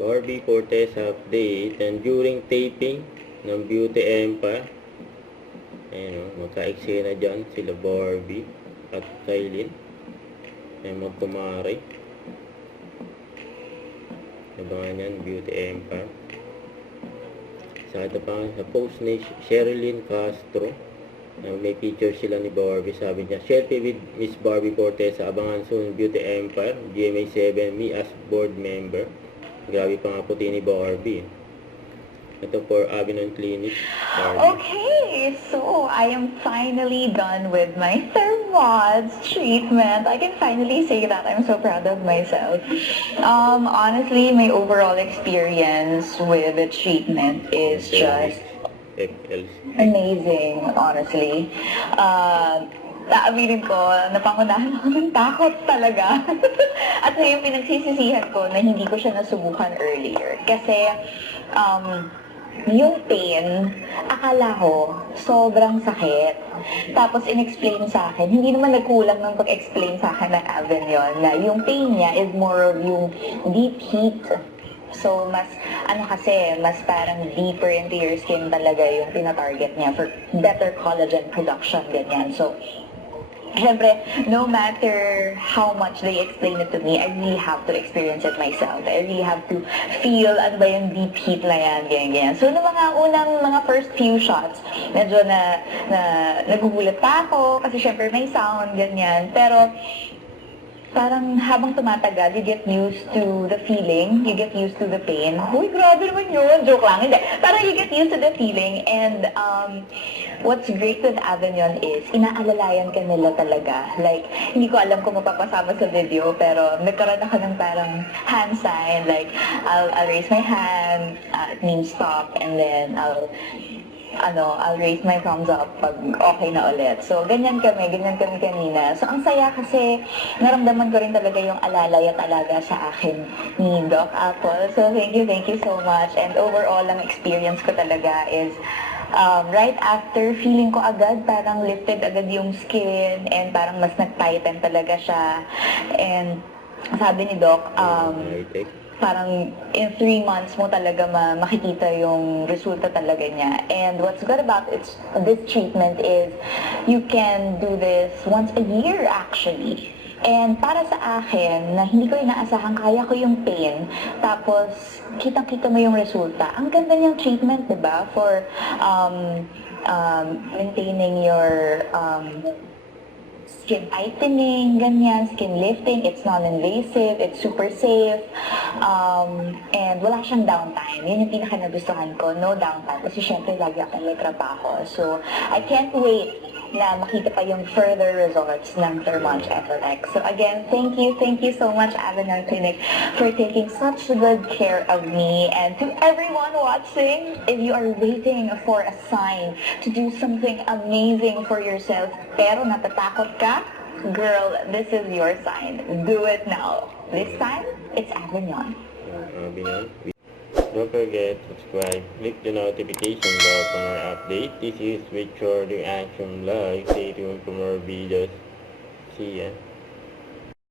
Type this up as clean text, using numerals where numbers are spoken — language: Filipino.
Barbie Fortes update. And during taping ng Beauty Empire, ayun o, magka-eksena dyan sila Barbie at Kailin. Ay magkumari. Abangan yan, Beauty Empire. Sa ito pa, sa post ni Sherilyn Castro, may picture sila ni Barbie. Sabi niya, selfie with Miss Barbie Fortes. Abangan soon, Beauty Empire, GMA7, me as board member. Grabe pa nga puti ni Barbie. Ito for Avinon Clinic. Barbie. Okay, so I am finally done with my thermods treatment. I can finally say that I'm so proud of myself. Honestly, my overall experience with the treatment is just amazing, honestly. Naaminin ko, napangunahan ako ng takot talaga. At ngayon pinagsisisihan ko na hindi ko siya nasubukan earlier. Kasi, yung pain, akala ko, sobrang sakit. Tapos, in-explain sa akin, hindi naman nagkulang ng pag-explain sa akin ng Avenion na yung pain niya is more of yung deep heat. So, mas parang deeper into your skin talaga yung tina-target niya for better collagen production, ganyan. So, syempre, no matter how much they explain it to me, I really have to experience it myself. I really have to feel ano ba yung deep heat na yan, ganyan. So, no mga first few shots, medyo nagugulat pa ako kasi syempre may sound, ganyan. Pero, parang habang tumatagal, you get used to the feeling, you get used to the pain. Uy, grabe naman yun. Joke lang. Hindi. Parang you get used to the feeling and what's great with Avenion is inaalalayan ka nila talaga. Like, hindi ko alam kung mapapasama sa video pero nagkaroon ako ng parang hand sign. Like, I'll raise my hand, it means stop, and then I'll raise my thumbs up pag okay na ulit. So, ganyan kami kanina. So, ang saya kasi naramdaman ko rin talaga yung alalay at alaga sa akin ni Doc Apple. So, thank you so much. And overall, ang experience ko talaga is right after, feeling ko agad, parang lifted agad yung skin and parang mas nag-tighten talaga siya. And sabi ni Doc, parang in 3 months mo talaga makikita yung resulta talaga niya. And what's good about this treatment is you can do this once a year actually. And para sa akin, na hindi ko inaasahan, kaya ko yung pain, tapos kitang-kita mo yung resulta. Ang ganda niyang treatment, diba? For maintaining your skin tightening, ganyan, skin lifting. It's non-invasive, it's super safe, and wala siyang downtime. Yun yung pinaka nagustuhan ko, no downtime. Kasi syempre, lagi akong may trabaho. So, I can't wait na makita pa yung further results ng Thermage FLX. So again, thank you so much, Avenion Clinic, for taking such good care of me. And to everyone watching, if you are waiting for a sign to do something amazing for yourself, pero natatakot ka, girl, this is your sign. Do it now. This time, it's Avenion. Don't forget to subscribe, click the notification bell for more updates. This is Richard Reaction Live. Stay tuned for more videos. See ya.